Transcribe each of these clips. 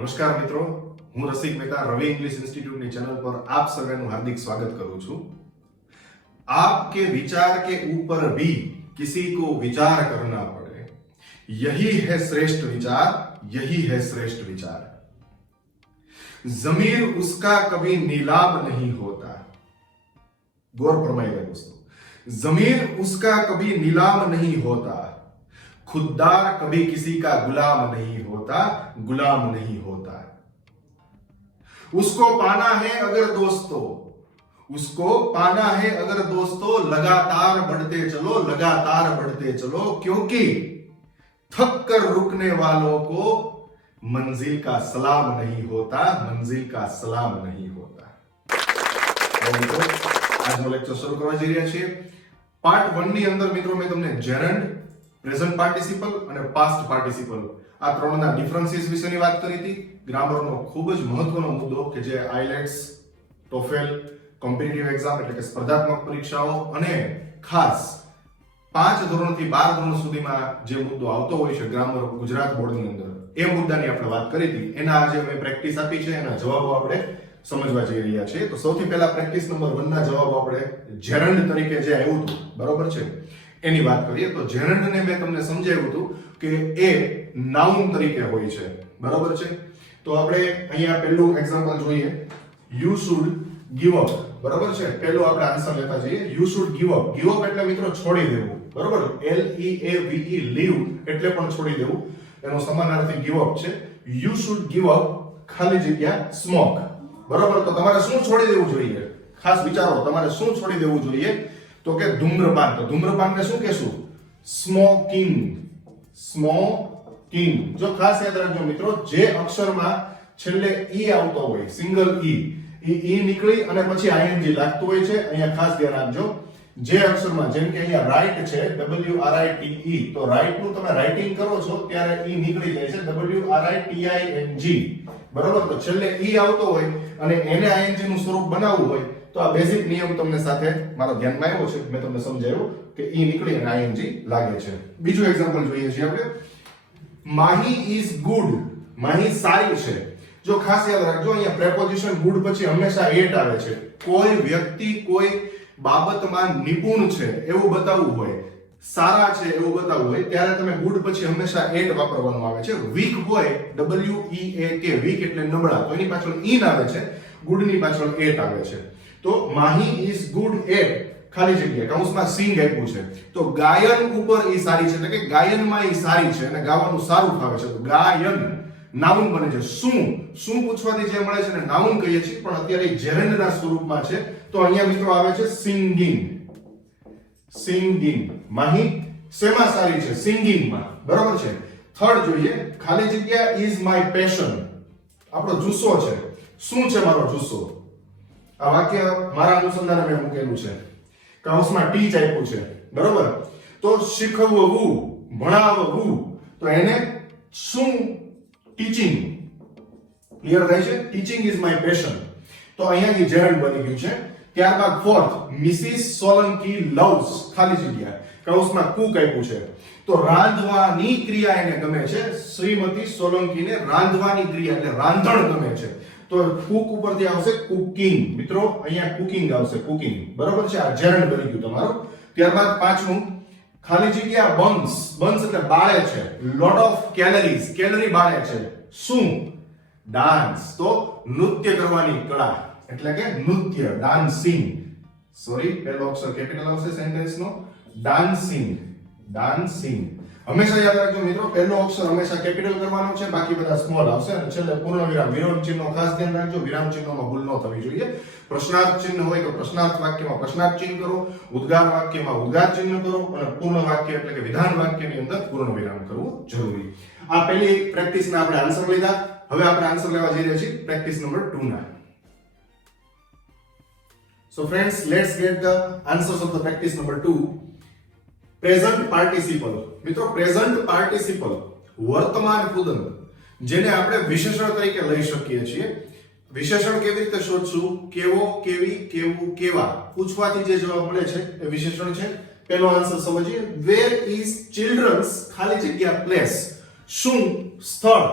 નમસ્કાર મિત્રો, હું રસિક મહેતા રવિ इंग्लिश इंस्टीट्यूट चैनल पर आप સર્વેનું हार्दिक स्वागत करूं છું। आपके विचार के ऊपर भी किसी को विचार करना पड़े, यही है श्रेष्ठ विचार, यही है श्रेष्ठ विचार। जमीर उसका कभी नीलाम नहीं होता, गौर फरमाइएगा दोस्तों, जमीर उसका कभी नीलाम नहीं होता, खुददार कभी किसी का गुलाम नहीं होता, गुलाम नहीं होता। उसको पाना है अगर दोस्तों, उसको पाना है अगर दोस्तों, लगातार बढ़ते चलो, लगातार बढ़ते चलो, क्योंकि थक कर रुकने वालों को मंजिल का सलाम नहीं होता, मंजिल का सलाम नहीं होता। મિત્રો આજનો લેક્ચર શરૂ કરવા જઈ રહ્યા છીએ। પાર્ટ 1 ની અંદર મિત્રો મેં તમને જેરન્ડ, પ્રેઝન્ટ પાર્ટિસિપલ અને પાસ્ટ પાર્ટિસિપલ આ ત્રણના ડિફરન્સીસ વિશેની વાત કરી હતી। ગ્રામરનો ખૂબ જ મહત્વનો મુદ્દો કે જે આઇલેટ્સ, ટોફેલ, કોમ્પિટિટિવ એક્ઝામ એટલે કે સ્પર્ધાત્મક પરીક્ષાઓ અને ખાસ 5 ધોરણથી 12 ધોરણ સુધીમાં જે મુદ્દો આવતો હોય છે ગ્રામર ગુજરાત બોર્ડની અંદર, એ મુદ્દાની આપણે વાત કરી હતી। એના આજે અમે પ્રેક્ટિસ આપી છે, એના જવાબો આપણે સમજવા જઈ રહ્યા છીએ। તો સૌથી પહેલા પ્રેક્ટિસ નંબર 1 ના જવાબો આપણે જેરન્ડ તરીકે જે આવ્યું હતું, બરોબર છે, એની વાત કરીએ તો જેરન્ડને મેં તમને સમજાવ્યું હતું કે એ નાઉન તરીકે હોય છે, બરોબર છે। તો આપણે અહીંયા પહેલું એક્ઝામ્પલ જોઈએ, યુ શુડ ગીવ અપ, બરોબર છે। પહેલો આપણે આન્સર લેતા જઈએ, you should give up. Give up એટલે મિત્રો છોડી દેવું, બરોબર, LEAVE લીવ એટલે પણ છોડી દેવું, એનો સમાનાર્થી ગીવ અપ છે। યુ શુડ ગીવ અપ ખાલી જગ્યા સ્મોક, બરોબર। તો તમારે શું છોડી દેવું જોઈએ, ખાસ વિચારો, તમારે શું છોડી દેવું જોઈએ તો કે ધૂમ્રપાન। તો ધૂમ્રપાનને શું કહેશું? Smoking, smoking. જો ખાસ યાદ રાખજો મિત્રો, જે અક્ષરમાં છેલ્લે ઈ આવતો હોય, સિંગલ ઈ નીકળી અને પછી ING લાગતું હોય છે, અહીંયા ખાસ ધ્યાન આપજો। જે અક્ષરમાં, જેમ કે અહીંયા રાઈટ છે, WRITE, તો રાઈટ નું તમે રાઇટિંગ કરો છો ત્યારે ઈ નીકળી જાય છે, WRITING, બરોબર। તો છેલ્લે ઈ આવતો હોય અને એને ING નું સ્વરૂપ બનાવવું હોય તો આ બેઝિક નિયમ તમને સાથે મારા ધ્યાનમાં આવ્યો છે, મેં તમને સમજાવ્યું કે ઈ નીકળી અને ING લાગે છે। બીજું એક્ઝામ્પલ જોઈએ છીએ આપણે, માહી ઇઝ ગુડ, માહી સારી છે। જો ખાસ યાદ રાખજો, અહીંયા પ્રેપોઝિશન ગુડ પછી હંમેશા એટ આવે છે। કોઈ વ્યક્તિ કોઈ બાબતમાં નિપુણ છે એવું બતાવવું હોય, સારા છે એવું બતાવવું હોય, ત્યારે તમે ગુડ પછી હંમેશા એટ વાપરવાનું આવે છે। વીક હોય, WEAK, વીક એટલે નબળા, તો એની પાછળ ઇન આવે છે, ગુડ ની પાછળ એટ આવે છે। તો માહી ઇઝ ગુડ એટ ખાલી જગ્યા કૌંસમાં સિંગ આપ્યું છે, તો ગાયન ઉપર ઈ સારી છે, એટલે કે ગાયનમાં ઈ સારી છે અને ગાવાનું સારું ફાવે છે, તો ગાયન નાઉન બને છે। શું પૂછવાથી જે મળે છે ને નાઉન કહીએ છીએ, પણ અત્યારે જેરન્ડના સ્વરૂપમાં છે, તો અહીંયા મિત્રો આવે છે સિંગિંગ, સિંગિંગ। માહી શેમાં સારી છે? સિંગિંગમાં, બરોબર છે। થર્ડ જોઈએ, ખાલી જગ્યા ઇઝ માય પેશન, આપણો જુસ્સો છે। શું છે મારો જુસ્સો? આ વાક્ય મારા અનુસંધાને મેં મૂકેલું છે, કૌંસમાં ટીચ આપ્યું છે, બરોબર। તો શીખવવું, ભણાવવું, તો એને શું? ટીચિંગ, ક્લિયર થાય છે? ટીચિંગ ઇઝ માય પેશન, તો અહીંયા જેરન્ડ બની ગયું છે। ત્યારબાદ ફોર્થ, મિસિસ સોલંકી લવ્સ ખાલી જગ્યા કૌંસમાં કુક આપ્યું છે, તો રાંધવાની ક્રિયા એને ગમે છે। શ્રીમતી સોલંકીને રાંધવાની ક્રિયા એટલે રાંધણ ગમે છે, તો કુક ઉપરથી આવશે કુકિંગ, મિત્રો અહીંયા કુકિંગ આવશે, કુકિંગ, બરોબર છે। આ જેરન્ડ બની ગયું તમારું। ત્યારબાદ પાંચમું, ખાલી જગ્યા બર્ન્સ, બર્ન્સ એટલે બાળે છે, લોટ ઓફ કેલરીઝ, કેલરી બાળે છે, શું? ડાન્સ, તો નૃત્ય કરવાની કળા એટલે કે નૃત્ય, ડાન્સિંગ, સોરી પહેલો અક્ષર કેપિટલ આવશે સેન્ટેન્સનો, ડાન્સિંગ, ડાન્સિંગ। હંમેશા યાદ રાખજો મિત્રો, પહેલો અક્ષર હંમેશા કેપિટલ કરવાનો છે, બાકી બધા સ્મોલ આવશે, અને છેલ્લે પૂર્ણ વિરામ, વિરામ ચિહ્નનો ખાસ ધ્યાન રાખજો, વિરામ ચિહ્નોમાં ભૂલ ન થવી જોઈએ। પ્રશ્નાર્થ ચિહ્ન હોય તો પ્રશ્નાર્થ વાક્યમાં પ્રશ્નાર્થ ચિહ્ન કરો, ઉદ્ગાર વાક્યમાં ઉદ્ગાર ચિહ્ન કરો, અને પૂર્ણ વાક્ય એટલે કે વિધાન વાક્યની અંદર પૂર્ણ વિરામ કરવું જરૂરી। આ પહેલી પ્રેક્ટિસના આપણે આન્સર લીધા, હવે આપણે આન્સર લેવા જઈ રહ્યા છીએ પ્રેક્ટિસ નંબર 2 ના। So friends, let's get the answers of the practice number 2. Present participle, મિત્રો પ્રેઝન્ટ પાર્ટિસિપલ વર્તમાન કૃદંત, જેને આપણે વિશેષણ તરીકે લઈ શકીએ છીએ। વિશેષણ કેવી રીતે શોધશું? કેવો, કેવી, કેવું, કેવા પૂછવાથી જે જવાબ મળે છે એ વિશેષણ છે। પહેલો આન્સર સમજીએ, વેર ઇઝ ચિલ્ડ્રન્સ ખાલી જગ્યા પ્લેસ, શું સ્થળ,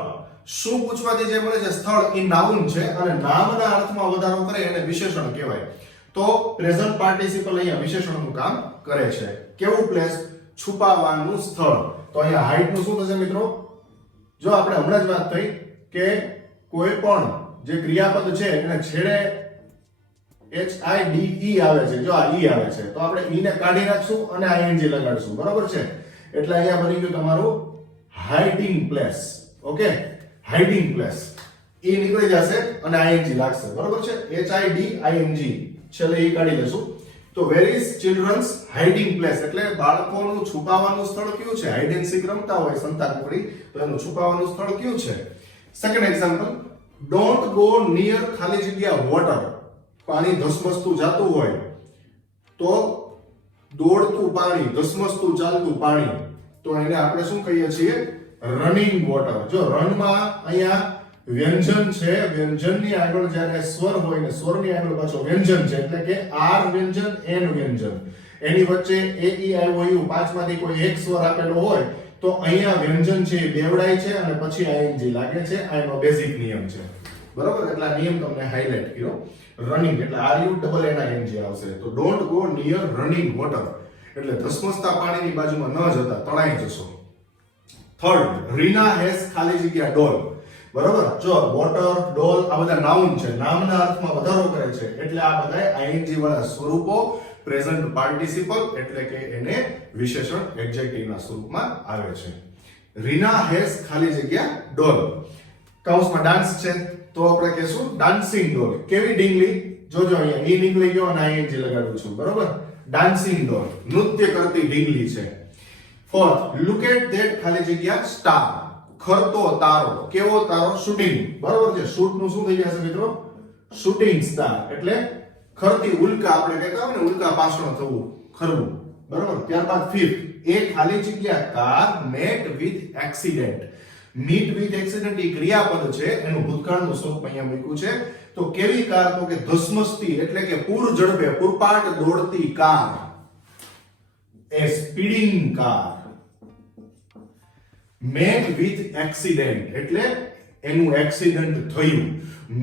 શું પૂછવાથી જે મળે છે સ્થળ એ નાઉન છે અને નામના અર્થમાં વધારો કરે એને વિશેષણ કહેવાય. તો પ્રેઝન્ટ પાર્ટિસિપલ અહીંયા વિશેષણનું કામ કરે છે. કેવું પ્લેસ? છુપાવવાનું સ્થળ. તો અહીંયા હાઇટ નું શું થશે મિત્રો? જો આપણે હમણાં જ વાત થઈ કે કોઈ પણ જે ક્રિયાપદ છે એને છેડે HIDE આવે છે, જો આ E આવે છે તો આપણે E ને કાઢી નાખશું અને ING લગાડશું, બરાબર છે? એટલે અહીંયા બની ગયું તમારું hiding place. Okay, hiding place. E નીકળી જશે અને ING લાગશે, બરાબર છે? HIDING છેલ્લે E કાઢી લેશું. તો where is children's hiding place, એટલે બાળકોનું છુપાવવાનું સ્થળ કયું છે? હાઇડ એન્ડ સીક રમતા હોય સંતાકુકડી, તો એનું છુપાવવાનું સ્થળ કયું છે? Second example, don't go near ખાલી જગ્યા વોટર. પાણી ધસમસતું જાતું હોય તો દોડતું પાણી, ધસમસતું ચાલતું પાણી, તો એને આપણે શું કહીએ છીએ? Running water. જો રનમાં અહીંયા વ્યંજન છે, વ્યંજનની આગળ જ્યારે સ્વર હોય ને સ્વરની આગળ પાછો વ્યંજન છે, એટલે કે આર વ્યંજન એન વ્યંજન, એની વચ્ચે એ ઈ આઈ ઓ યુ પાંચમાંથી કોઈ એક સ્વર આપેલો હોય તો અહીંયા વ્યંજન છે એ બેવડાય છે અને પછી ING લાગે છે. આ એનો બેઝિક નિયમ છે, બરાબર? એટલે આ નિયમ તમને હાઇલાઇટ કર્યો. રનિંગ એટલે RUNNING આવશે. તો don't go near running water એટલે ધસમસતા પાણીની બાજુમાં ન જતા, તણાઈ જશો. થર્ડ, રીના હેઝ ખાલી જગ્યા ડોલ. બરાબર? જો વોટર, ડોલ આ બધા નાઉન છે, નામના અર્થમાં વધારો કરે છે, એટલે આ બધા ING વાળા સ્વરૂપો પ્રેઝન્ટ પાર્ટિસિપલ એટલે કે એને વિશેષણ એડજેક્ટિવના સ્વરૂપમાં આવે છે. રીના હેઝ ખાલી જગ્યા ડોલ. કૌંસમાં ડાન્સ છે તો આપણે કહેશું ડાન્સિંગ ડોલ. કેવી ડીંગલી? જોજો અહીંયા E નીકળી ગયો અને ING લગાડું છું, બરાબર? ડાન્સિંગ ડોલ, નૃત્ય કરતી ડીંગલી છે. ફોર્થ, લુક એટ ધેટ ખાલી જગ્યા સ્ટાર. ખરતો તારો. કેવો તારો? શૂટિંગ, બરાબર છે? શૂટ નું શું થઈ જશે મિત્રો? શૂટિંગ સ્ટાર એટલે ખરતી ઉલ્કા, આપણે કહેતા હોય ને ઉલ્કા પાસણો થવું, ખરવું, બરાબર? ત્યારબાદ ફિફ્થ, એ ખાલી જગ્યા car met with accident. Meet with accident એ ક્રિયાપદ છે, એનું ભૂતકાળનું સ્વરૂપ અહીંયા મૂક્યું છે. તો કેવી કાર? તો કે ધસમસતી એટલે કે પૂર ઝડપે, પૂરપાટ દોડતી કાર. એ speeding car. Met with accident એટલે એનું એક્સિડન્ટ થયું.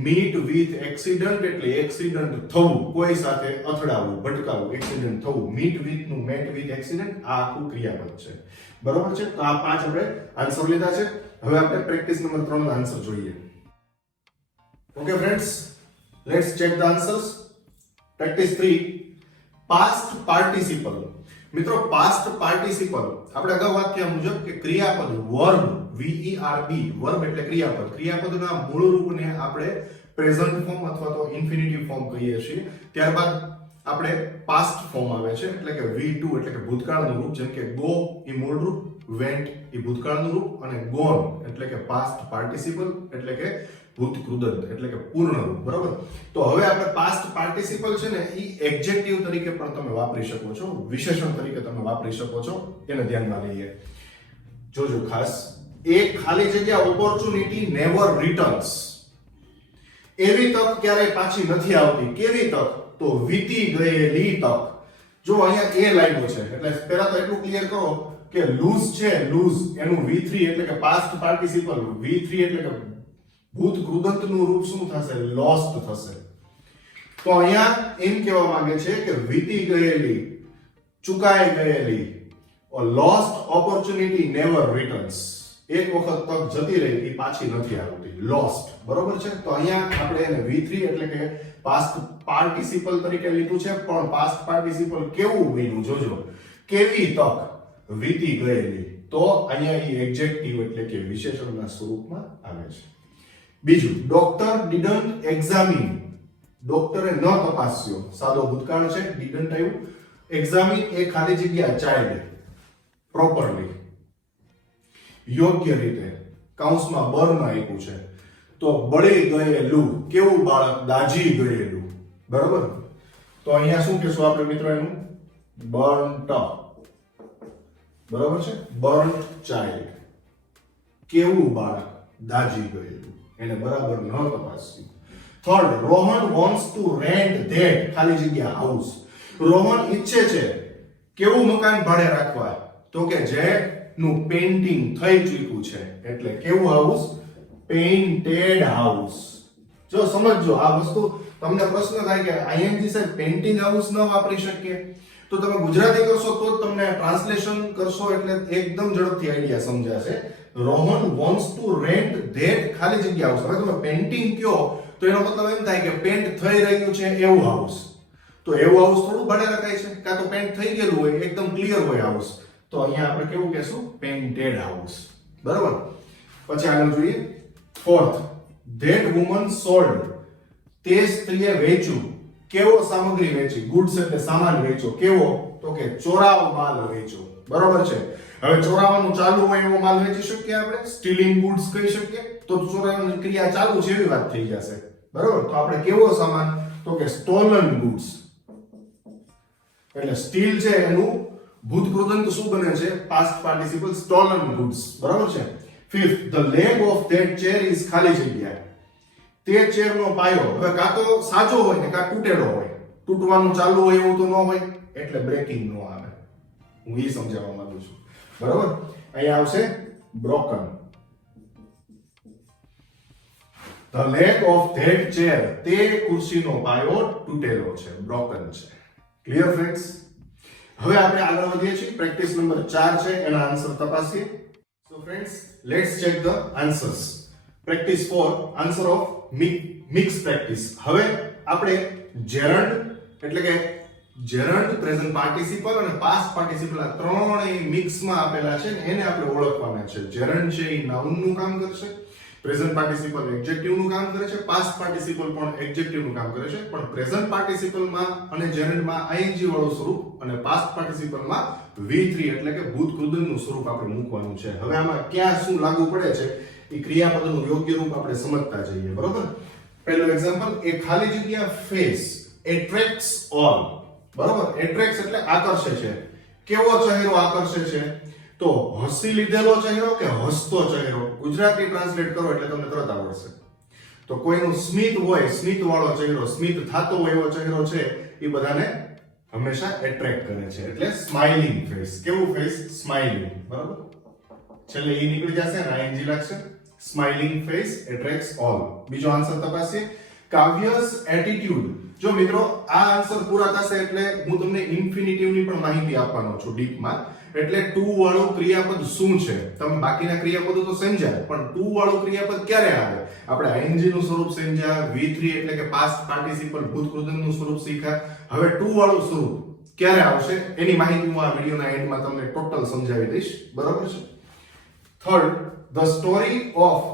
મીટ વિથ એક્સિડન્ટ એટલે એક્સિડન્ટ થવું, કોઈ સાથે અથડાવું, ભટકાવું, એક્સિડન્ટ થવું. મીટ વિથ નું મેટ વિથ એક્સિડન્ટ આ આખું ક્રિયાપદ છે, બરાબર છે? તો આ પાંચ આપણે આન્સર લીધા છે. હવે આપણે પ્રેક્ટિસ નંબર 3 નો આન્સર જોઈએ. Okay friends, let's check the answers. Practice 3, past participle. મિત્રો પાસ્ટ પાર્ટિસિપલ આપણે અગાઉ વાત કર્યા મુજબ કે ક્રિયાપદ વર્બ, VERB, વર્બ એટલે ક્રિયાપદ. ક્રિયાપદના મૂળ રૂપને આપણે પ્રેઝન્ટ ફોર્મ અથવા તો ઇન્ફિનિટિવ ફોર્મ કહીએ છીએ. ત્યારબાદ આપણે પાસ્ટ ફોર્મ આવે છે, એટલે કે V2 એટલે કે ભૂતકાળનું રૂપ. જેમ કે ગો એ મૂળ રૂપ, વેન્ટ એ ભૂતકાળનું રૂપ અને ગોન એટલે કે પાસ્ટ પાર્ટિસિપલ એટલે કે ભૂત કૃદંત એટલે કે પૂર્ણ રૂપ, બરાબર? તો હવે આપણે પાસ્ટ પાર્ટિસિપલ છે ને એ એડજેક્ટિવ તરીકે પણ તમે વાપરી શકો છો, વિશેષણ તરીકે તમે વાપરી શકો છો, એને ધ્યાનમાં લઈએ. જોજો ખાસ, એ ખાલી જગ્યા ઓપોર્ચ્યુનિટી નેવર રિટર્ન્સ. એવી તક ક્યારેય પાછી નથી આવતી. કેવી તક? તો વીતી ગયેલી તક. જો અહીંયા એ લાગ્યો છે એટલે પહેલા તો એટલું ક્લિયર કરો કે લૂઝ છે, લૂઝ એનું V3 એટલે કે પાસ્ટ પાર્ટિસિપલ, V3 એટલે કે ભૂત કૃદંતનું રૂપ શું થશે? લોસ્ટ થશે. તો અહીંયા એમ કહેવા માંગે છે કે વીતી ગયેલી, ચુકાઈ ગયેલી, લોસ્ટ ઓપોર્ચ્યુનિટી નેવર રિટર્ન્સ. એક વખત તક જતી રહી એ પાછી નથી આવતી, લોસ્ટ, બરોબર છે? તો અહીંયા આપણે એને V3 એટલે કે પાસ્ટ પાર્ટિસિપલ તરીકે લીધું છે, પણ પાસ્ટ પાર્ટિસિપલ કેવું બન્યું જોજો. કેવી તક? વીતી ગયેલી. તો અહીંયા એ એડજેક્ટિવ એટલે કે વિશેષણના સ્વરૂપમાં આવે છે. બીજું, ડોક્ટર ડીડન્ટ એક્ઝામિન. ડોક્ટરે ન તપાસ્યો, સાદો ભૂતકાળ છે, ડીડન્ટ આવ્યું. એક્ઝામિન એ ખાલી જગ્યા ચાઇલ્ડ, પ્રોપરલી, યોગ્ય રીતે, કૌંસમાં બર્ન આપ્યું છે. તો બળી ગયેલું, કેવું બાળક? દાજી ગયેલું, બરાબર? તો અહીંયા શું કહેશું આપણે મિત્રો? એનું બર્ન્ટ, બરાબર છે? બર્ન્ટ ચાઇલ્ડ, કેવું બાળક? દાજી ગયેલું, એને બરાબર ન તપાસ્યું. Third, Rohan wants to rent that ખાલી જગ્યા હાઉસ. રોહન ઈચ્છે છે કેવું મકાન ભાડે રાખવા? તો કે જે નું પેઇન્ટિંગ થઈ ચૂક્યું છે, એટલે કેવું હાઉસ? Painted house. જો સમજજો આ વસ્તુ, તમને પ્રશ્ન થાય કે આઈએનજી સાહેબ પેઇન્ટિંગ હાઉસ ન વાપરી શકીએ, તો તમે ગુજરાતી કરશો તો જ તમને ટ્રાન્સલેશન કરશો એટલે એકદમ ઝડપથી આઈડિયા સમજાશે. Rohan wants to rent that ખાલી જગ્યા હાઉસ. હવે તમે પેઇન્ટિંગ કયો તો એનો મતલબ એમ થાય કે પેન્ટ થઈ રહ્યું છે એવું હાઉસ. તો એવું હાઉસ થોડું ભાડે રખાય છે, કાં તો પેન્ટ થઈ ગયેલું હોય, એકદમ ક્લિયર હોય હાઉસ, તો અહીંયા આપણે કેવું કહેશું? Painted house. બરાબર. પછી આગળ જોઈએ. Fourth, that woman sold. તે સ્ત્રીએ વેચ્યું. કેવો સામગ્રી વેચી? ગુડ્સ એટલે સામાન વેચો. કેવો? તો કે ચોરાવ માલ વેચો. બરોબર છે. હવે ચોરાવાનું ચાલુ હોય એવો માલ વેચી શકીએ આપણે? સ્ટીલિંગ ગુડ્સ કહી શકીએ? તો ચોરાવાની ક્રિયા ચાલુ છે એવી વાત થઈ જશે. બરોબર. તો આપણે કેવો સામાન? તો કે સ્ટોલન ગુડ્સ. એટલે સ્ટીલ છે એનું ભૂતકૃદંત શું બને છે? Past participle stolen goods. બરાબર છે. Fifth, the leg of that chair is ખાલી જગ્યા. તે ચેરનો પાયો હવે કાં તો સાચો હોય ને કાં તૂટેલો હોય. તૂટવાનું ચાલુ હોય એવું તો ન હોય એટલે બ્રેકિંગ નો આવે. હું એ સમજાવવા માંગુ છું. બરાબર. અહીંયા આવશે broken. The leg of that chair. તે ખુરશીનો પાયો તૂટેલો છે, બ્રોકન છે. Clear friends? હવે આપણે આગળ વધીએ છીએ. પ્રેક્ટિસ નંબર 4 છે, એના આન્સર તપાસીએ. So friends, let's check the answers. Practice 4, answer of mix practice. હવે આપણે જેરન્ડ એટલે કે જેરન્ડ, પ્રેઝન્ટ પાર્ટિસિપલ અને પાસ્ટ પાર્ટિસિપલ આ ત્રણેય મિક્સમાં આપેલા છે ને એને આપણે ઓળખવાના છે. જેરન્ડ છે એ નાઉન નું કામ કરશે, પ્રેઝન્ટ પાર્ટિસિપલ એડજેક્ટિવ નું કામ કરે છે, પાસ્ટ પાર્ટિસિપલ પણ એડજેક્ટિવ નું કામ કરે છે. પણ પ્રેઝન્ટ પાર્ટિસિપલ માં અને જેરન્ડમાં આઈએનજી વાળું સ્વરૂપ અને પાસ્ટ પાર્ટિસિપલમાં V3 એટલે કે ભૂતકૃદંતનું સ્વરૂપ આપણે મૂકવાનું છે. હવે આમાં ક્યાં શું લાગુ પડે છે એ ક્રિયાપદનું યોગ્ય રૂપ આપણે સમજતા જઈએ. બરોબર. પહેલું એક્ઝામ્પલ, એ ખાલી જગ્યા ફેસ એટ્રેક્ટ્સ ઓલ. બરોબર. એટ્રેક્ટ્સ એટલે આકર્ષે છે. કેવો ચહેરો આકર્ષે છે? તો હસી લીધેલો ચહેરો કે હસતો ચહેરો? ગુજરાતી ટ્રાન્સલેટ કરો એટલે તમને તરત આવડશે. તો કોઈનું સ્મિત હોય, સ્મિત વાળો ચહેરો, સ્મિત થતો હોય એવો ચહેરો છે એ બધાને હંમેશા એટ્રેક્ટ કરે છે. એટલે સ્માઇલિંગ ફેસ. કેવું ફેસ? સ્માઇલિંગ. બરાબર. છેલ્લે ઈ નીકળી જશે ને આઈએનજી લાગશે. Smiling face attracts all. બીજો આન્સર તપાસીએ. કાવ્યસ એટીટ્યુડ. જો મિત્રો આ આન્સર પૂરા થશે એટલે હું તમને ઇન્ફિનિટિવની પણ માહિતી આપવાનો છું ડીપમાં. એટલે ટુ વાળું ક્રિયાપદ શું છે? તમે બાકીના ક્રિયાપદો તો સમજ્યા, પણ ટુ વાળું ક્રિયાપદ ક્યારે આવે? આપણે આઈએનજી નું સ્વરૂપ સમજ્યા, V3 એટલે કે પાસ્ટ પાર્ટિસિપલ ભૂતકૃદંતનું સ્વરૂપ શીખ્યા. હવે ટુ વાળું સ્વરૂપ ક્યારે આવશે એની માહિતી હું આ વિડિયોના એન્ડમાં તમને ટોટલ સમજાવી દઈશ. બરાબર છે. Third, the story of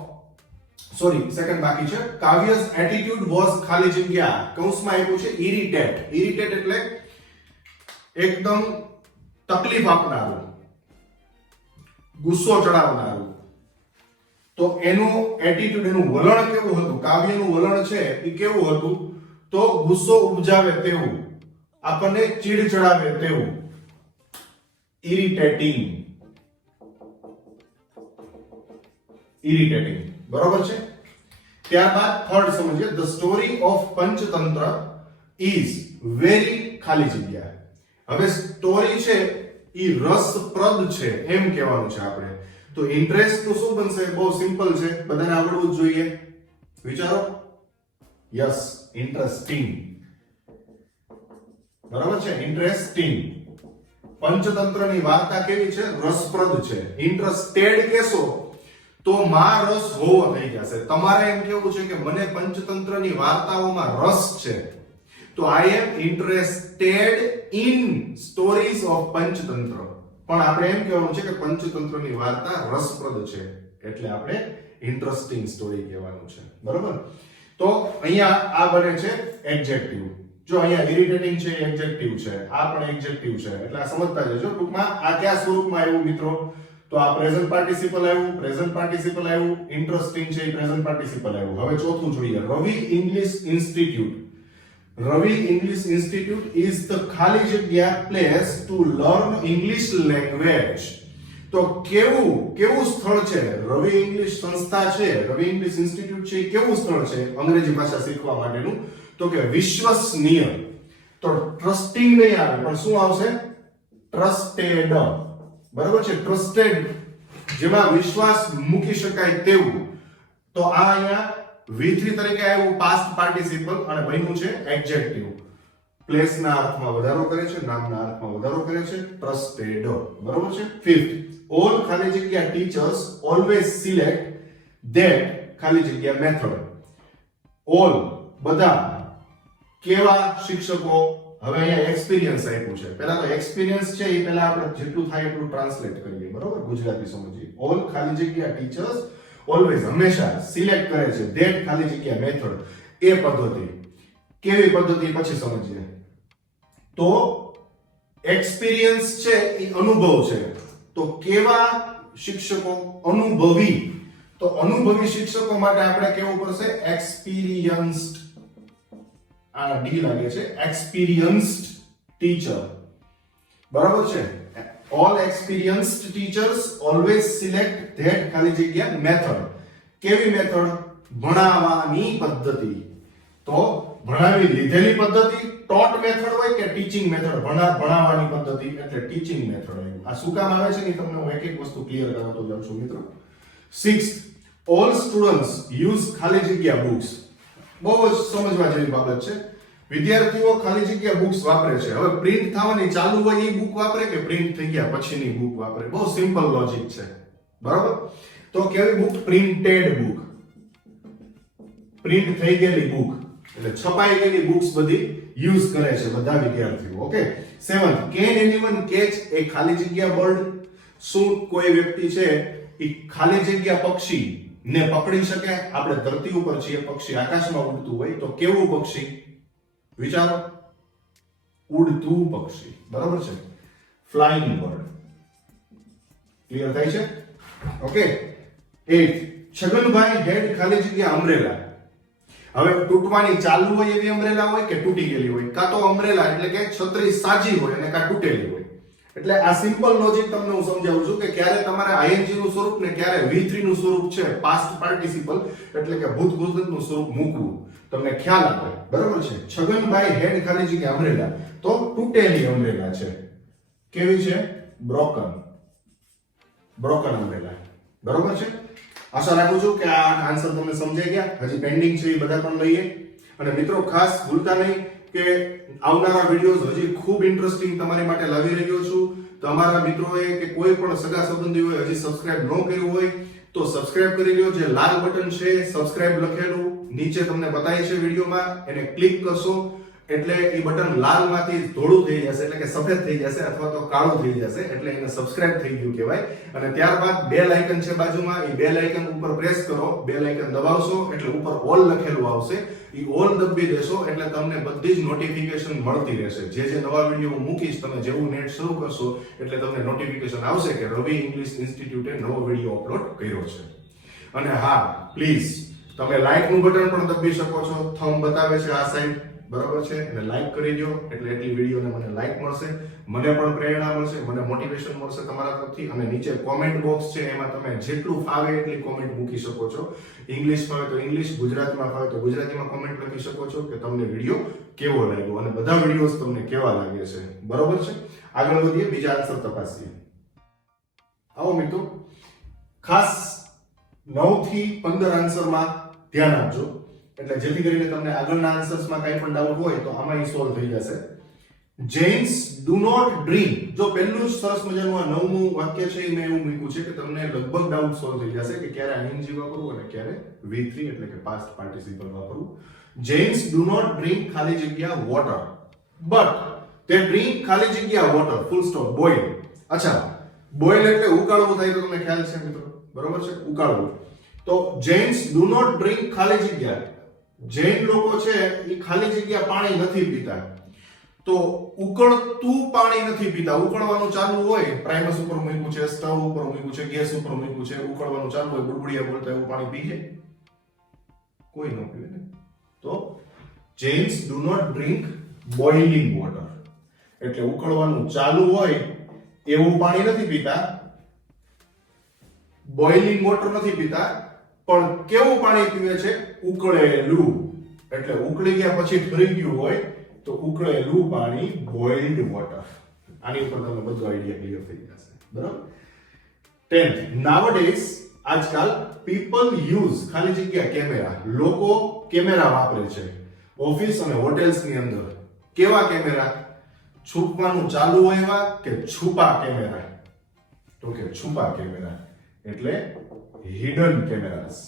second બાકી છે. કાવ્યસ એટીટ્યુડ વોઝ ખાલી જગ્યા કૌંસમાં આપ્યું છે ઇરિટેટ. ઇરિટેટ એટલે એકદમ તકલીફ આપનારું, ગુસ્સો ચડાવનારું. તો એનું એટીટ્યુડ, એનું વલણ કેવું હતું? કાવ્યનું વલણ છે એ કેવું હતું? તો ગુસ્સો ઉપજાવે તેવું, આપણને ચીડ ચડાવે તેવું. ઇરિટેટિંગ. ઇરિટેટિંગ. બરોબર છે. ત્યારબાદ થર્ડ સમજીએ. The story of Panchatantra is very ખાલી જગ્યા. હવે સ્ટોરી છે ઈ રસપ્રદ છે એમ કહેવાનું છે આપણે. તો ઇન્ટરેસ્ટ તો શું બનશે? બહુ સિમ્પલ છે, બધાને આવડવું જ જોઈએ. વિચારો. Yes, interesting. બરાબર છે. ઇન્ટરેસ્ટિંગ. પંચતંત્રની વાર્તા કેવી છે? રસપ્રદ છે. ઇન્ટરેસ્ટેડ કેસો તો માં રસ હોવો થઈ જશે. તમારે એમ કેવું છે કે મને પંચતંત્રની વાર્તાઓમાં રસ છે, તો I am interested in stories of Panchatantra. પણ આપણે એમ કહેવાનું છે કે પંચતંત્રની વાર્તા રસપ્રદ છે એટલે આપણે ઇન્ટરેસ્ટિંગ સ્ટોરી કહેવાનું છે. બરોબર. તો અહીંયા આ બને છે એડજેક્ટિવ. જો અહીંયા ઇરિટેટિંગ છે એડજેક્ટિવ છે, આ પણ એડજેક્ટિવ છે, એટલે આ સમજતા જજો. ટૂંકમાં આ કયા સ્વરૂપમાં આવ્યું મિત્રો? તો આ પ્રેઝન્ટ પાર્ટિસિપલ આવ્યું, ઇન્ટરેસ્ટિંગ છે એ પ્રેઝન્ટ પાર્ટિસિપલ આવ્યું. હવે ચોથું જોઈએ. Ravi English institute. Ravi English institute is the ખાલી જગ્યા place to learn English language. તો કેવું સ્થળ છે? રવિ ઇંગ્લિશ સંસ્થા છે, રવિ ઇંગ્લિશ ઇન્સ્ટિટ્યૂટ છે, કેવું સ્થળ છે અંગ્રેજી ભાષા શીખવા માટેનું? તો કે વિશ્વસનીય. તો ટ્રસ્ટિંગ નહીં આવે, પણ શું આવશે? ટ્રસ્ટેડ. બરાબર છે. ટ્રસ્ટેડ, જેમાં વિશ્વાસ મૂકી શકાય તેવું. તો તો આ અહીંયા V3 તરીકે આવ્યું પાસ્ટ પાર્ટિસિપલ અને બન્યું છે એડજેક્ટિવ. પ્લેસના અર્થમાં વધારો કરે છે, નામના અર્થમાં વધારો કરે છે, ટ્રસ્ટેડ. બરોબર છે. ફિફ્થ, ઓલ ખાલી જગ્યા ટીચર્સ ઓલવેઝ સિલેક્ટ ધેટ ખાલી જગ્યા મેથડ. ઓલ બધા કેવા શિક્ષકો, હવે અહીંયા એક્સપિરિયન્સ આપ્યું છે. પહેલા તો એક્સપિરિયન્સ છે એ પહેલા આપણે જેટલું થાય એટલું ટ્રાન્સલેટ કરીએ. બરોબર, ગુજરાતી સમજીએ. ઓલ ખાલી જગ્યા ટીચર્સ ઓલવેઝ હંમેશા સિલેક્ટ કરે છે ધેટ ખાલી જગ્યા મેથડ, એ પદ્ધતિ. કેવી પદ્ધતિ પછી સમજીએ. તો એક્સપિરિયન્સ છે એ અનુભવ છે. તો કેવા શિક્ષકો? અનુભવી. તો અનુભવી શિક્ષકો માટે આપણે કેવું પડશે? એક્સપિરિયન્સ્ડ. આ ડી લાગે છે. Experienced teacher. બરાબર છે. All experienced teachers always select that ખાલી જગ્યા મેથડ. કેવી મેથડ? ભણાવવાની પદ્ધતિ. તો ભણાવી લીધેલી પદ્ધતિ ટોટ મેથડ હોય કે ટીચિંગ મેથડ? ભણાવવાની પદ્ધતિ એટલે ટીચિંગ મેથડ આવ્યું. આ શું કામ આવે છે ને તમને હું એક એક વસ્તુ ક્લિયર કરાવતો જાઉં છું મિત્રો. 6th, ઓલ સ્ટુડન્ટ્સ યુઝ ખાલી જગ્યા બુક્સ. બહુ જ સમજવા જેવી બાબત છે. વિદ્યાર્થીઓ ખાલી જગ્યા બુક્સ વાપરે છે. હવે પ્રિન્ટ થવાની ચાલુ હોય એ બુક વાપરે કે પ્રિન્ટ થઈ ગયા પછીની બુક વાપરે? બહુ સિમ્પલ લોજિક છે. બરાબર? તો કેવી બુક? Printed book. પ્રિન્ટ થઈ ગયેલી બુક એટલે છપાઈ ગયેલી બુક્સ બધી યુઝ કરે છે બધા વિદ્યાર્થીઓ. Okay. 7th, can anyone catch a ખાલી જગ્યા બર્ડ? શું કોઈ વ્યક્તિ છે એ ખાલી જગ્યા પક્ષી ને પકડી શકે? આપણે ધરતી ઉપર છીએ, પક્ષી આકાશમાં ઉડતું હોય તો કેવું પક્ષી? વિચારો. ઉડતું પક્ષી. બરાબર છે. Flying bird. ક્લિયર થાય છે? ઓકે. 8th, છગનભાઈ હેડ ખાલી જગ્યા અમ્બ્રેલા. હવે તૂટવાની ચાલુ હોય એવી અમ્બ્રેલા હોય કે તૂટી ગયેલી હોય? કાં તો અમ્બ્રેલા એટલે કે છત્રી સાજી હોય અને કાં તૂટેલી હોય. એટલે આ સિમ્પલ લોજિક તમને હું સમજાવું છું કે ક્યારે તમારે ing નું સ્વરૂપ ને ક્યારે V3 નું સ્વરૂપ છે પાસ્ટ પાર્ટિસિપલ એટલે કે ભૂતપૂર્વનું સ્વરૂપ મૂકવું તમને ખ્યાલ આવે. બરાબર છે. છગનભાઈ હેડ ખાલી જગ્યા અમ્બ્રેલા. તો તૂટેલી અમ્બ્રેલા છે. કેવી છે? બ્રોકન. Broken umbrella. બરાબર છે. આશા રાખું છું કે આ આન્સર તમને સમજાઈ ગયા. હજી પેન્ડિંગ છે એ બધા પણ લઈએ. અને મિત્રો ખાસ ભૂલતા નહીં કે આવનારા વિડિયોઝ હજી ખૂબ ઇન્ટરેસ્ટિંગ તમારી માટે લાવી રહ્યો છું. તમારા મિત્રોએ કે કોઈ પણ સગા સંબંધીઓએ હજી સબસ્ક્રાઇબ ન કર્યું હોય તો સબસ્ક્રાઇબ કરી લ્યો. જે લાલ બટન છે સબસ્ક્રાઇબ લખેલું નીચે તમને બતાય છે વિડિયોમાં, એને ક્લિક કરશો એટલે એ બટન લાલમાંથી ધોળું થઈ જશે એટલે કે સફેદ થઈ જશે અથવા તો કાળું થઈ જશે એટલે એને સબસ્ક્રાઇબ થઈ ગયું કહેવાય. અને ત્યારબાદ બેલ આઇકન છે બાજુમાં, એ બેલ આઇકન ઉપર પ્રેસ કરો. બેલ આઇકન દબાવશો એટલે ઉપર ઓલ લખેલું આવશે. એ ઓલ દબાવી દેશો એટલે તમને બધી જ નોટિફિકેશન મળતી રહેશે. જે નવા વિડીયો હું મૂકીશ તમે જેવું નેટ શરૂ કરશો એટલે તમને નોટિફિકેશન આવશે કે રવિ ઇંગ્લિશ ઇન્સ્ટિટ્યૂટે નવો વિડીયો અપલોડ કર્યો છે. અને હા, પ્લીઝ તમે લાઇક નું બટન પણ દબાવી શકો છો. થંબ બતાવે છે આ સાઈડ. બરાબર છે. અને લાઈક કરી દો એટલે એટલી વિડીયોને મને લાઈક મળશે, મને પણ પ્રેરણા મળશે, મને મોટિવેશન મળશે તમારા તરફથી. અને નીચે કોમેન્ટ બોક્સ છે એમાં તમે જેટલું ફાવે એટલી કોમેન્ટ મૂકી શકો છો. ઇંગ્લિશ ફાવે તો ઇંગ્લિશ, ગુજરાતીમાં ફાવે તો ગુજરાતીમાં કોમેન્ટ લખી શકો છો કે તમને વિડીયો કેવો લાગ્યો અને બધા વિડીયોઝ તમને કેવા લાગે છે. બરાબર છે. આગળ વધીએ, બીજા આન્સર તપાસીએ. આવો મિત્રો, ખાસ 9 થી 15 આન્સરમાં ધ્યાન આપજો એટલે જેથી કરીને તમને આગળના આન્સર્સમાં કંઈ પણ ડાઉટ હોય તો આમાં સોલ્વ થઈ જશે. Jains do not drink. જો પહેલું જ સરસ મજાનું આ 9મું વાક્ય છે એ મેં એવું મૂક્યું છે કે તમને લગભગ ડાઉટ સોલ્વ થઈ જશે કે ક્યારે ing વાપરવું અને ક્યારે V3 એટલે કે પાસ્ટ પાર્ટિસિપલ વાપરવું. જેન્ટ્સ ડુ નોટ ડ્રિંક ખાલી જગ્યા વોટર બટ તે ડ્રિંક ખાલી જગ્યા વોટર ફૂલ સ્ટોપ બોઇલ. અચ્છા, બોઇલ એટલે ઉકાળવું થાય તો તમને ખ્યાલ છે મિત્રો. બરોબર છે, ઉકાળવું. તો જેન્ટ્સ ડુ નોટ ડ્રિંક ખાલી જગ્યા. જૈન લોકો છે એ ખાલી જગ્યા પાણી નથી પીતા. તો ઉકળતું પાણી નથી પીતા. ઉકળવાનું ચાલુ હોય, પ્રાઇમસ ઉપર મૂક્યું છે, સ્ટવ ઉપર મૂક્યું છે, ગેસ ઉપર મૂક્યું છે, ઉકળવાનું ચાલુ હોય, બુડબુડિયા બોલતા એવું પાણી પી જાય? કોઈ ન પીવે ને. તો Jains do not drink boiling water. એટલે ઉકળવાનું ચાલુ હોય એવું પાણી નથી પીતા, બોઇલિંગ વોટર નથી પીતા, પણ કેવું પાણી પીવે છે? ઉકળેલું. એટલે ઉકળી ગયા પછી ઠરી ગયું હોય તો ઉકળેલું પાણી, બોઇલ્ડ વોટર. આની ઉપર તમને બધો આઈડિયા ક્લિયર થઈ જશે. બરાબર. 10th, nowadays આજકાલ people use ખાલી જગ્યા કેમેરા, લોકો કેમેરા વાપરે છે ઓફિસ અને હોટેલ્સ ની અંદર. કેવા કેમેરા? છુપવાનું ચાલુ હોય એવા કે છુપા કેમેરા? તો કે છુપા કેમેરા એટલે હિડન કેમેરાસ.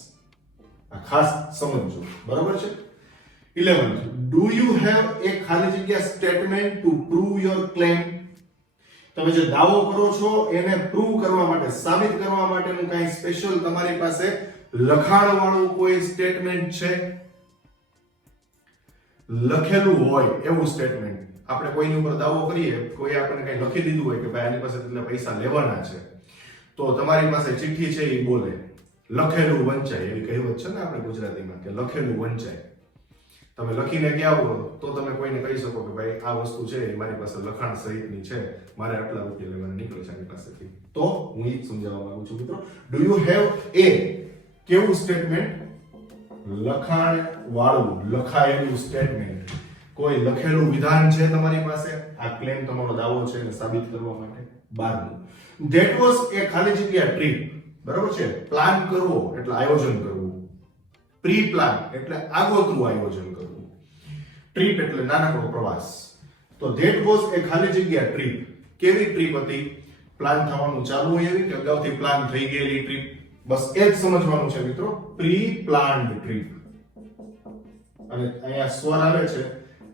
આ ખાસ સમજજો, બરાબર છે. 11th, do you have a ખાલી જગ્યા statement two prove your claim? તમે જે દાવો કરો છો એને પ્રૂવ કરવા માટે, સાબિત કરવા માટેનું કંઈ સ્પેશિયલ તમારી પાસે લખાણ વાળું કોઈ સ્ટેટમેન્ટ છે? લખેલું હોય એવું સ્ટેટમેન્ટ. આપણે કોઈની ઉપર દાવો કરીએ, કોઈ આપણને કંઈ લખી દીધું હોય કે ભાઈ આની પાસે તમને પૈસા લેવાના છે, તો તમારી પાસે ચિઠ્ઠી છે એ બોલે લખેલું વંચાય, એવી કહેવત છે ને આપણે ગુજરાતીમાં કે લખેલું વંચાય. તમે લખીને ક્યાં આવો તો તમે કોઈને કહી શકો કે ભાઈ આ વસ્તુ છે એ મારી પાસે લખાણ સહિતની છે, મારે આટલા રૂપિયા લેવાના નીકળે છે આની પાસેથી. તો હું એ જ સમજાવવા માંગુ છું મિત્રો. ડુ યુ હેવ એ કેવું સ્ટેટમેન્ટ? લખાણ વાળું, લખાયેલું સ્ટેટમેન્ટ. કોઈ લખેલું વિધાન છે તમારી પાસે આ ક્લેમ, તમારો દાવો છે એને સાબિત કરવા માટે? 12, ધેટ વોઝ એ ખાલી જગ્યા ટ્રીપ. બરાબર છે. પ્લાન કરવો એટલે આયોજન કરવું, પ્રી પ્લાન એટલે આગોતરું આયોજન કરવું, ટ્રીપ એટલે નાનકડો પ્રવાસ. તો ધેટ વોઝ એ ખાલી જગ્યા ટ્રીપ. કેવી ટ્રીપ હતી? પ્લાન થવાનું ચાલુ હોય એવી કે અગાઉથી પ્લાન થઈ ગયેલી ટ્રીપ? બસ એ જ સમજવાનું છે મિત્રો. Pre planned trip. અને અહીંયા સ્વર આવે છે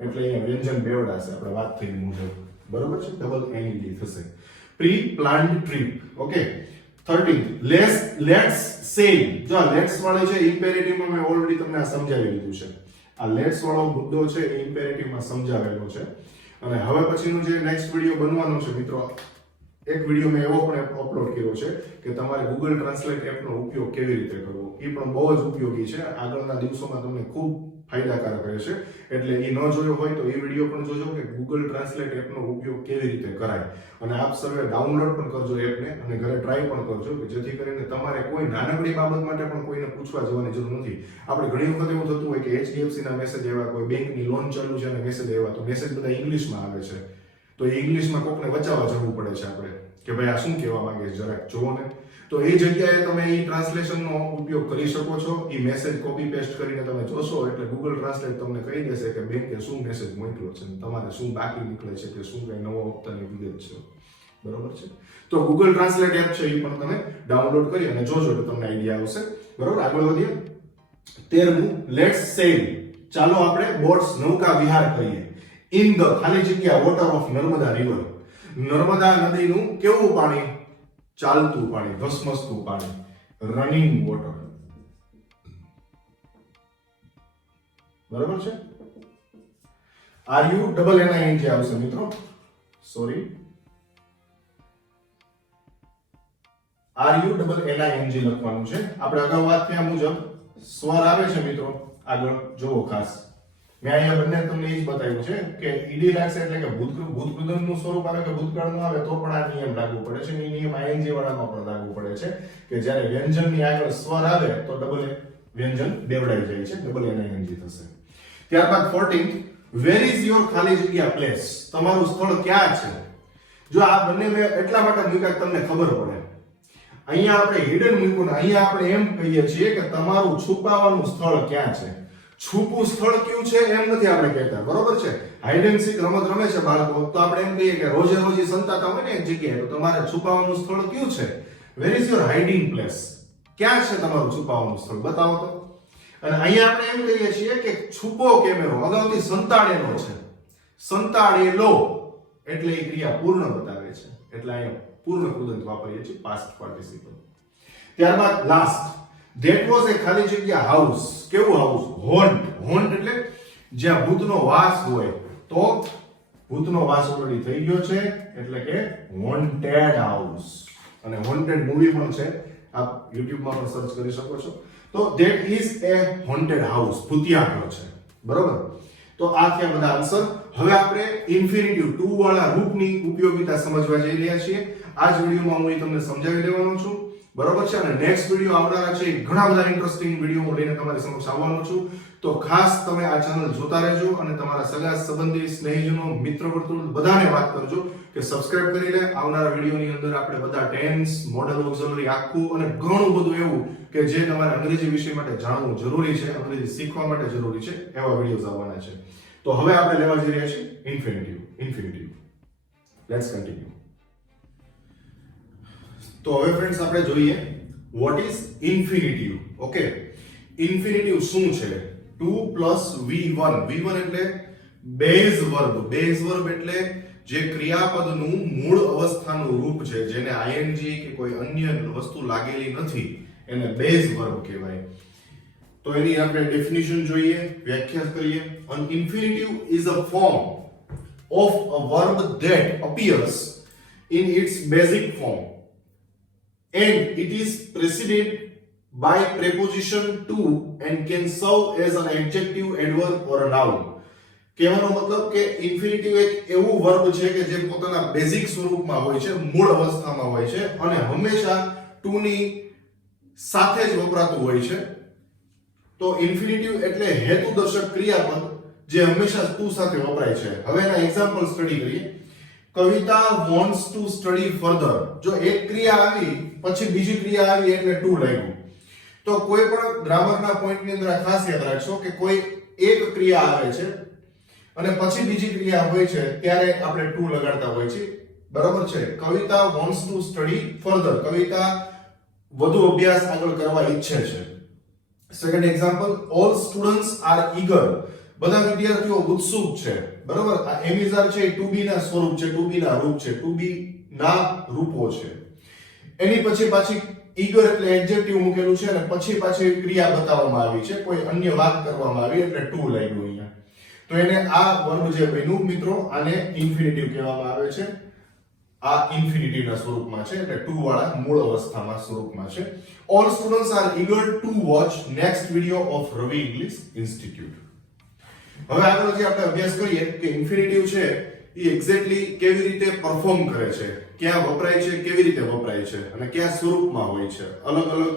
એટલે અહીંયા વ્યંજન બેવડાશે આપણે વાત થઈ મુજબ, બરોબર છે. ડબલ એનઈડી થશે. Pre planned trip. Okay. 13, let's cell. જો આ લેટ્સ વાળો છે ઇમ્પેરેટિવમાં મેં ઓલરેડી તમને આ સમજાવી દીધું છે. આ લેટ્સ વાળો મુદ્દો છે એ ઇમ્પેરેટિવમાં સમજાવેલો છે. અને હવે પછીનું જે નેક્સ્ટ વિડિયો બનવાનો છે મિત્રો, એક વિડિયો મેં એવો પણ અપલોડ કર્યો છે કે તમારે Google Translate એપનો ઉપયોગ કેવી રીતે કરવો. એ પણ બહુ જ ઉપયોગી છે, આગળના દિવસોમાં તમને ખૂબ ફાયદાકારક રહેશે. એટલે એ ન જોયો હોય તો એ વિડિયો પણ જોજો કે Google Translate એપનો ઉપયોગ કેવી રીતે કરાય. અને આપ સર્વે ડાઉનલોડ પણ કરજો એપને અને ઘરે ટ્રાય પણ કરજો કે જેથી કરીને તમારે કોઈ નાનકડી બાબત માટે પણ કોઈને પૂછવા જવાની જરૂર નથી. આપણે ઘણી વખત એવું થતું હોય કે HDFC ના મેસેજ આવ્યા, કોઈ બેંકની લોન ચાલુ છે અને મેસેજ આવ્યા, તો મેસેજ બધા ઇંગ્લિશમાં આવે છે. તો એ ઇંગ્લિશમાં કોકને વચાવવા જવું પડે છે આપણે કે ભાઈ આ શું કહેવા માંગે છે જરાક જોવો ને. તો એ જગ્યાએ તમે એ ટ્રાન્સલેશનનો ઉપયોગ કરી શકો છો. એ મેસેજ કોપી પેસ્ટ કરીને તમે જોશો એટલે Google Translate તમને કહી દેશે કે બેંકે શું મેસેજ મોકલ્યો છે, તમારે શું બાકી નીકળે છે કે શું કઈ નવો હપ્તાની વિગત છે, બરોબર છે. તો Google Translate એપ છે એ પણ તમે ડાઉનલોડ કરી અને જોજો એટલે તમને આઈડિયા આવશે, બરોબર. આગળ વધીએ. 13, લેટ્સ સેલ. ચાલો આપણે બોટ્સ નૌકા વિહાર કરીએ. ઇન ધ ખાલી જગ્યા water of Narmada river. Narmada નદીનું કેવું પાણી? ચાલતું પાણી, ધસમસતું પાણી, રનિંગ વોટર, બરાબર છે. આર યુ ડબલ એનઆઈએનજી આવશે મિત્રો, સોરી, આર યુ ડબલ એનઆઈએનજી લખવાનું છે. આપણે અગાઉ વાત થયા મુજબ સ્વર આવે છે મિત્રો, આગળ જોવો ખાસ. મેં અહીંયા બંને તમને એ જ બતાવ્યું છે કે ઈડી લાગશે એટલે કે ભૂતકૃદનનું સ્વરૂપ આવે કે ભૂતકાળનું આવે તો પણ આ નિયમ લાગુ પડે છે. એ નિયમ આઈએનજી વાળામાં પણ લાગુ પડે છે કે જ્યારે વ્યંજનની આગળ સ્વર આવે તો ડબલ વ્યંજન બેવડાઈ જાય છે, ડબલ એનઆઈએનજી થશે. ત્યારબાદ 14, વેર ઇઝ યોર ખાલી જગ્યા પ્લેસ. તમારું સ્થળ ક્યાં છે? જો આ બંને મેં એટલા માટે મૂક્યા તમને ખબર પડે. અહીંયા આપણે હિડન મૂક્યું ને અહીંયા આપણે એમ કહીએ છીએ કે તમારું છુપાવાનું સ્થળ ક્યાં છે. છુપું સ્થળ કયું છે એમ નથી આપણે કહેતા, બરોબર છે. હાઇડ એન્ડ સીક રમત રમે છે બાળકો તો આપણે એમ કહીએ કે રોજે રોજ સંતાતા હોય ને એક જગ્યાએ, તો તમારે છુપાવાનું સ્થળ કયું છે? Where is your hiding place. ક્યાં છે તમારું છુપાવાનું સ્થળ બતાવો તો. અને અહીંયા આપણે એમ કહીએ છીએ કે છુપો કેમેરો અગાઉથી સંતાડેલો છે. સંતાડેલો એટલે એ ક્રિયા પૂર્ણ બતાવે છે, એટલે અહીંયા પૂર્ણ કૃદંત વાપરીએ છીએ, પાસ્ટ પાર્ટિસિપલ. ત્યારબાદ લાસ્ટ, ધેટ વોઝ એ ખાલી જગ્યા હાઉસ. કેવું હાઉસ? હોન્ટ. હોન્ટ એટલે જ્યાં ભૂતનો વાસ હોય. તો ભૂતનો વાસ ઓલરેડી થઈ ગયો છે એટલે કે હોન્ટેડ હાઉસ. અને હોન્ટેડ મૂવી પણ છે, આપ યુટ્યુબમાં પણ સર્ચ કરી શકો છો. તો that is a haunted house, ભૂતિયા ઘર છે, બરોબર. તો આ થયા બધા આન્સર. હવે આપણે ઇન્ફિનિટિવ ટુ વાળા રૂપની ઉપયોગિતા સમજવા જઈ રહ્યા છીએ. આ જ વિડીયોમાં હું તમને સમજાવી દેવાનો છું, બરોબર છે. અને નેક્સ્ટ વિડીયો આવનારા છે, ઘણા બધા ઇન્ટરેસ્ટિંગ વિડીયો હું લઈને તમારી સમક્ષ આવવાનો છું. તો ખાસ તમે આ ચેનલ જોતા રહેજો અને તમારા સગા સંબંધી, સ્નેહીજનો, મિત્ર વર્તુળ બધાને વાત કરજો કે સબસ્ક્રાઇબ કરી લે. આવનારા વિડીયોની અંદર આપણે બધા ટેન્સ, મોડલ ઓક્ઝિલરી આખું અને ઘણું બધું એવું કે જે તમારે અંગ્રેજી વિષય માટે જાણવું જરૂરી છે, અંગ્રેજી શીખવા માટે જરૂરી છે, એવા વિડીયોઝ આવવાના છે. તો હવે આપણે લેવા જઈ રહ્યા છીએ ઇન્ફિનિટિવ. Let's continue. તો હવે ફ્રેન્ડ્સ આપણે જોઈએ what is infinitive. Okay, infinitive શું છે? 2 + V1. V1 એટલે બેઝ વર્બ. બેઝ વર્બ એટલે જે ક્રિયાપદનું મૂળ અવસ્થાનું રૂપ છે, જેને ing કે કોઈ અન્ય વસ્તુ લાગેલી નથી, એને બેઝ વર્બ કહેવાય. તો એની આપણે ડેફિનિશન જોઈએ, વ્યાખ્યા કરીએ. An infinitive is a form of a verb that appears in its basic form and it is preceded by preposition to and can serve as an adjective, adverb or a noun. કહેવાનો મતલબ કે infinitive એક એવું verb છે કે જે પોતાના basic સ્વરૂપમાં હોય છે, મૂળ અવસ્થામાં હોય છે અને હંમેશા ટુ ની સાથે જ વપરાતું હોય છે. તો ઇન્ફિનિટિવ એટલે હેતુદર્શક ક્રિયાપદ જે હંમેશા ટુ સાથે વપરાય છે. હવે એના એક્ઝામ્પલ સ્ટડી કરીએ. કવિતા wants to study further. જો એક ક્રિયા આવી પછી બીજી ક્રિયા આવી એટલે ટુ લાગ્યું. તો કોઈ પણ ગ્રામરના પોઈન્ટની અંદર ખાસ યાદ રાખશો કે કોઈ એક ક્રિયા આવે છે અને પછી બીજી ક્રિયા હોય છે ત્યારે આપણે ટુ લગાડતા હોય છે. બરાબર છે. કવિતા wants to study further. કવિતા વધુ અભ્યાસ આગળ કરવા ઈચ્છે છે. Second example, all students are eager. બધા વિદ્યાર્થીઓ ઉત્સુક છે. બરાબર. આ એમિઝાર છે એ ટુ બી ના સ્વરૂપ છે, ટુ બી ના રૂપ છે, ટુ બી ના રૂપો છે. એની પછી પાછી eager એટલે એડજેક્ટિવ મૂકેલું છે અને પછી પાછી ક્રિયા બતાવવામાં આવી છે, કોઈ અન્ય વાત કરવામાં આવી એટલે ટુ લાગ્યું અહીંયા. તો એને આ વર્બ જે બન્યું મિત્રો, આને ઇન્ફિનિટિવ કહેવામાં આવે છે. આ ઇન્ફિનિટિવ ના સ્વરૂપમાં છે એટલે ટુ વાળા મૂળ અવસ્થામાં સ્વરૂપમાં છે. All students are eager to watch next video of Ravi English Institute. હવે આગળ જે આપણે અભ્યાસ કરીએ કે ઇન્ફિનિટિવ છે એ એક્ઝેક્ટલી કેવી રીતે પરફોર્મ કરે છે, ક્યાં વપરાય છે, કેવી રીતે વપરાય છે અને કયા સ્વરૂપમાં હોય છે. અલગ અલગ,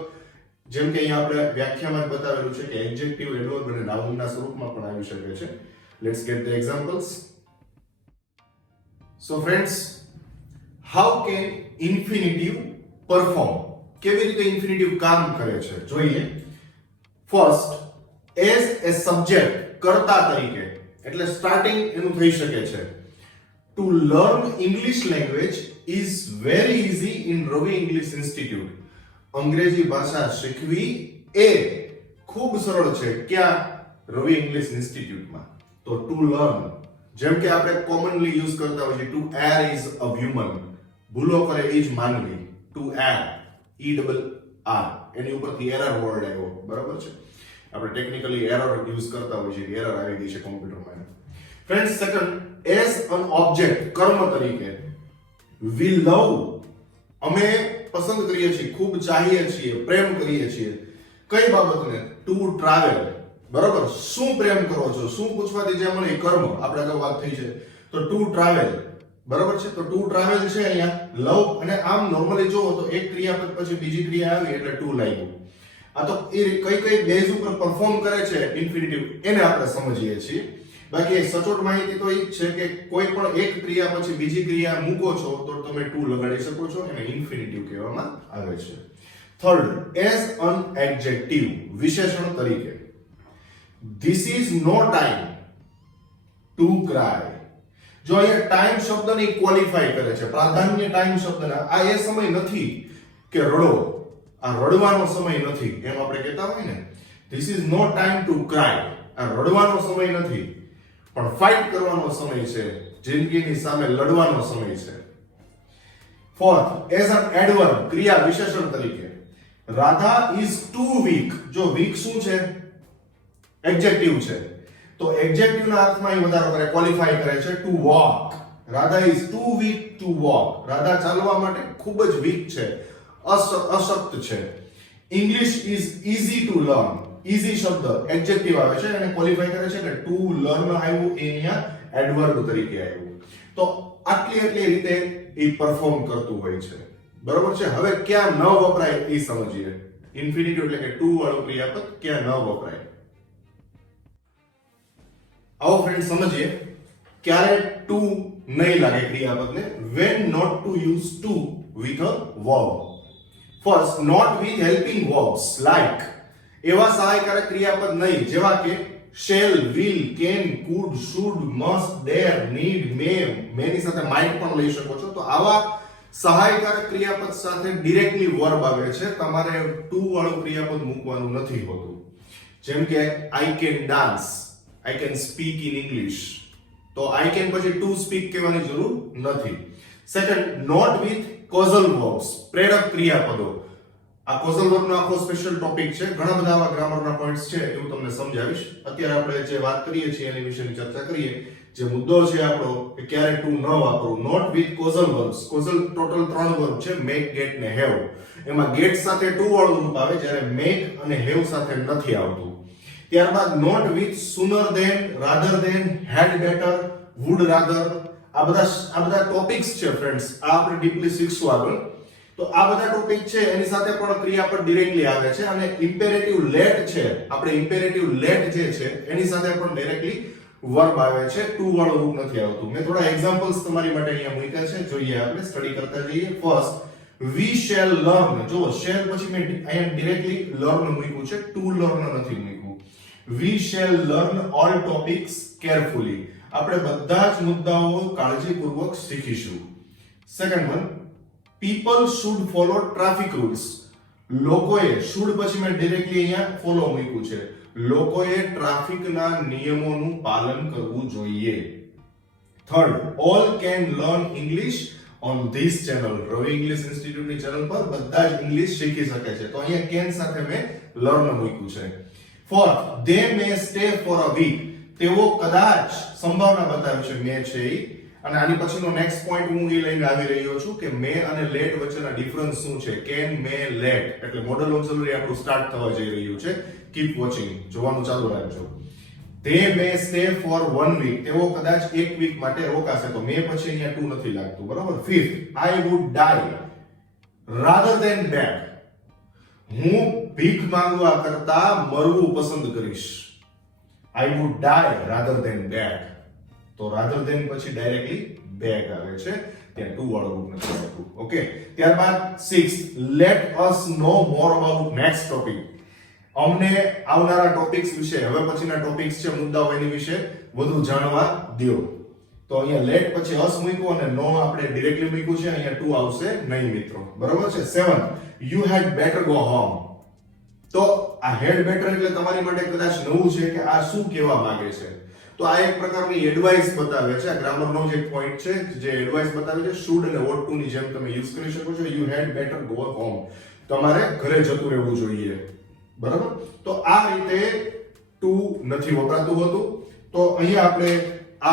જેમ કે અહીંયા આપણે વ્યાખ્યામાં જ બતાવેલું છે કે એડજેક્ટિવ, એડવર્બ અને નાઉનના સ્વરૂપમાં પણ આવી શકે છે. Let's get the examples. So friends, how can infinitive perform? કેવી રીતે ઇન્ફિનિટિવ કામ કરે છે જોઈએ. ફર્સ્ટ, એઝ એ સબ્જેક્ટ, કર્તા તરીકે, એટલે સ્ટાર્ટિંગ એનું થઈ શકે છે. Two learn English language is very easy in Ravi English institute. અંગ્રેજી ભાષા શીખવી એ ખૂબ સરળ છે. ક્યાં? રવિ ઇંગ્લિશ ઇન્સ્ટિટ્યૂટમાં. તો ટુ લર્ન, જેમ કે આપણે કોમનલી યુઝ કરતા હોઈએ, two air is a human. ભૂલો કરે એ જ માનવી. ટુ એર, ERR, એની ઉપરથી એરર વર્ડ આવ્યો. બરાબર છે. આપણે ટેકનિકલી એરર યુઝ કરતા હોઈએ છીએ, એરર આવી ગઈ છે કોમ્પ્યુટરમાં. Friends, second, as an object, કર્મ તરીકે. વી લવ, અમે પસંદ કરીએ છીએ, ખૂબ ચાહીએ છીએ, પ્રેમ કરીએ છીએ. કઈ બાબતને? To travel. બરાબર. શું પ્રેમ કરો છો? શું પૂછવાથી જે મને કર્મ, આપણે અગાઉ વાત થઈ છે. તો ટુ ટ્રાવેલ. બરાબર છે. તો ટુ ટ્રાવેલ છે અહીંયા લવ, અને આમ નોર્મલી જોવો તો એક ક્રિયાપદ પછી બીજી ક્રિયા આવી એટલે ટુ લાગ્યું. આ તો એ કઈ બેઝ ઉપર પરફોર્મ કરે છે ઇન્ફિનિટિવ, એને આપણે સમજીએ છીએ. બાકી સચોટ માહિતી તો એ જ છે કે કોઈ પણ એક ક્રિયા પછી બીજી ક્રિયા મૂકો છો તો તમે ટુ લગાડી શકો છો, એને ઇન્ફિનિટિવ કહેવામાં આવે છે. થર્ડ, એઝ અન એડજેક્ટિવ, વિશેષણ તરીકે. This is no time to cry. જો અહીંયા ટાઈમ શબ્દને ક્વોલિફાય કરે છે, પ્રાધાન્ય ટાઈમ શબ્દના. આ એ સમય નથી કે રડો, આ રડવાનો સમય નથી, એમ આપણે કહેતા હોય ને. This is no time to cry, આ રડવાનો સમય નથી, પણ ફાઇટ કરવાનો સમય છે, જિંદગીની સામે લડવાનો સમય છે. ફોર્થ, એઝ એન એડવર્બ, ક્રિયા વિશેષણ તરીકે. Radha is too weak. જો વીક શું છે? એડજેક્ટિવ છે. તો એડજેક્ટિવ ના અર્થમાં એ વધારો કરે, ક્વોલિફાય કરે છે. To walk, Radha is too weak to walk. Radha ચાલવા માટે ખૂબ જ વીક છે, અશક્ત છે. English is easy to learn. Easy શબ્દ એડજેક્ટિવ આવે છે અને ક્વોલિફાય કરે છે એટલે ટુ લર્ન આવ્યું, એ અહીંયા એડવર્બ તરીકે આવ્યું. તો આટલી રીતે એ પરફોર્મ કરતું હોય છે. બરોબર છે. હવે ક્યાં ન વપરાય એ સમજીએ. ઇન્ફિનિટિવ એટલે કે ટુ વાળું ક્રિયાપદ ક્યાં ન વપરાય. આવો ફ્રેન્ડ સમજીએ ક્યારે ટુ નહીં લાગે ક્રિયાપદને. when not to use to with a verb. first, not with helping verbs like એવા સહાયકારક ક્રિયાપદ નહીં જેવા કે shall, will, can, could, should, must, dare, need, may ની સાથે might પણ લઈ શકો છો. તો આવા સહાયકારક ક્રિયાપદ સાથે ડિરેક્ટલી વર્બ આવે છે. તમારે ટુ વાળું ક્રિયાપદ મૂકવાનું નથી હોતું. જેમ કે I can dance, I can speak in English. તો I can પછી to speak કહેવાની જરૂર નથી. Second, not with causal verbs, પ્રેરક ક્રિયાપદો. આ causal verb નો આખો સ્પેશિયલ ટોપિક છે. ઘણા બધા આવા ગ્રામરના પોઈન્ટ્સ છે એ હું તમને સમજાવીશ. અત્યારે આપણે જે વાત કરીએ છીએ એની વિશેની ચર્ચા કરીએ. જે મુદ્દો છે આપણો કે ક્યારે ટુ ન વાપરવું. not with causal verbs. causal total 3 verb છે, make, get ને have. એમાં get સાથે ટુ વાળું રૂપ આવે જ્યારે make અને have સાથે નથી આવતું. ત્યારબાદ not with sooner than, rather than, had better, would rather. આ બધા ટોપિક્સ છે ફ્રેન્ડ્સ. આ આપણે ડીપલી શીખશું આગળ. તો આ બધા ટોપિક છે એની સાથે પણ ક્રિયાપદ ડિરેક્ટલી આવે છે. અને ઇમ્પેરેટિવ લેટ છે, આપણે ઇમ્પેરેટિવ લેટ જે છે એની સાથે પણ ડાયરેક્ટલી વર્બ આવે છે. ટુ વાળું રૂપ નથી આવતું. મેં થોડા એક્ઝામ્પલ્સ તમારી માટે અહીંયા મૂક્યા છે. જોઈએ આપણે સ્ટડી કરતા જઈએ. First, we shall learn. જો shall પછી મેં અહીંયા ડાયરેક્ટલી લર્ન મૂક્યું છે, ટુ લર્ન નથી મૂક્યું. we shall learn all topics carefully. આપણે બધા જ મુદ્દાઓ કાળજીપૂર્વક શીખીશું. Second one, people should follow traffic rules. લોકોએ should પછી મેં ડાયરેક્ટલી અહીંયા ફોલો મૂક્યું છે. લોકોએ ટ્રાફિકના નિયમોનું પાલન કરવું જોઈએ. Third, all can learn English on this channel. Ravi English ઇન્સ્ટિટ્યૂટની ચેનલ પર બધા જ ઇંગ્લિશ શીખી શકે છે. તો અહીંયા can સાથે મેં learn મૂક્યું છે. Fourth, they may stay for a week. તેઓ કદાચ, સંભાવના બતાવી છે મે છે ઈ. અને આની પછીનો નેક્સ્ટ પોઈન્ટ હું એ લઈને આવી રહ્યો છું કે મે અને લેટ વચ્ચેના ડિફરન્સ શું છે. Can, may, let. એટલે મોડલ ઓક્સિલરી આપણું સ્ટાર્ટ થવા જઈ રહ્યું છે. કીપ વોચિંગ, જોવાનું ચાલુ રાખજો. they may stay for 1 week. તેઓ કદાચ 1 વીક માટે રોકાશે. તો મે પછી અહીંયા ટુ નથી લાગતું. બરાબર. Fifth, I would die rather than beg. હું ભીખ માંગવા કરતા મરવું પસંદ કરીશ. I would die rather than beg. તો rather than પછી ડાયરેક્ટલી beg આવે છે. ત્યાં ટુ વાળું રૂપ નથી આવતું. ઓકે. ત્યારબાદ 6, let us know more about next topic. અમને આવનારા ટોપિક્સ વિશે, હવે પછીના ટોપિક્સ છે મુદ્દાઓ એની વિશે વધુ જાણવા દો. તો અહીંયા let પછી us મૂક્યું અને no આપણે ડાયરેક્ટલી મૂક્યું છે. અહીંયા ટુ આવશે નહીં મિત્રો. બરાબર છે. 7, you had better go home. તો આ હેડ બેટર એટલે તમારી માટે કદાચ નવું છે કે આ શું કહેવા માંગે છે. તો આ એક પ્રકારની એડવાઇસ બતાવે છે. આ ગ્રામરનો જ એક પોઈન્ટ છે જે એડવાઇસ બતાવે છે. શુડ અને વોટ ટુ ની જેમ તમે યુઝ કરી શકો છો. You had better go home. તમારે ઘરે જતું રહેવું જોઈએ. બરાબર. તો આ રીતે ટુ નથી વપરાતું હોતું. તો અહીંયા આપણે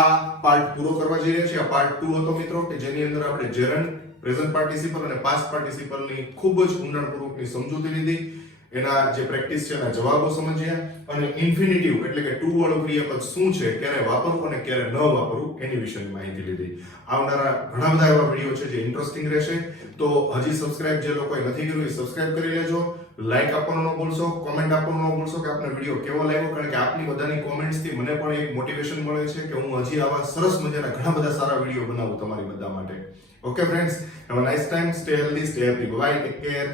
આ પાર્ટ પૂરો કરવા જઈ રહ્યા છીએ. આ પાર્ટ 2 હતો મિત્રો કે જેની અંદર આપણે જેરન્ડ, પ્રેઝન્ટ પાર્ટિસિપલ અને પાસ્ટ પાર્ટિસિપલની ખૂબ જ ઊંડાણપૂર્વકની સમજૂતી લીધી. એના જે પ્રેક્ટિસ છે એના જવાબો સમજ્યા અને ઇન્ફિનિટિવ એટલે કે ટુ વાળું ક્રિયાપદ શું છે, ક્યારે વાપરવું અને ક્યારે ન વાપરવું એની વિશેની માહિતી લીધી. આવનારા ઘણા બધા એવા વિડીયો છે જે ઇન્ટરેસ્ટિંગ રહેશે. તો હજી સબસ્ક્રાઇબ જે લોકોએ નથી કર્યું એ સબસ્ક્રાઇબ કરી લેજો. લાઈક આપવાનું ન ભૂલશો, કોમેન્ટ આપવાનું ન ભૂલશો કે આપનો વિડીયો કેવો લાગ્યો. કારણ કે આપની બધાની કોમેન્ટ્સથી મને પણ એક મોટિવેશન મળે છે કે હું હજી આવા સરસ મજાના ઘણા બધા સારા વિડીયો બનાવું તમારી બધા માટે. Okay friends, have a nice time. Stay healthy, stay happy. Bye, take care.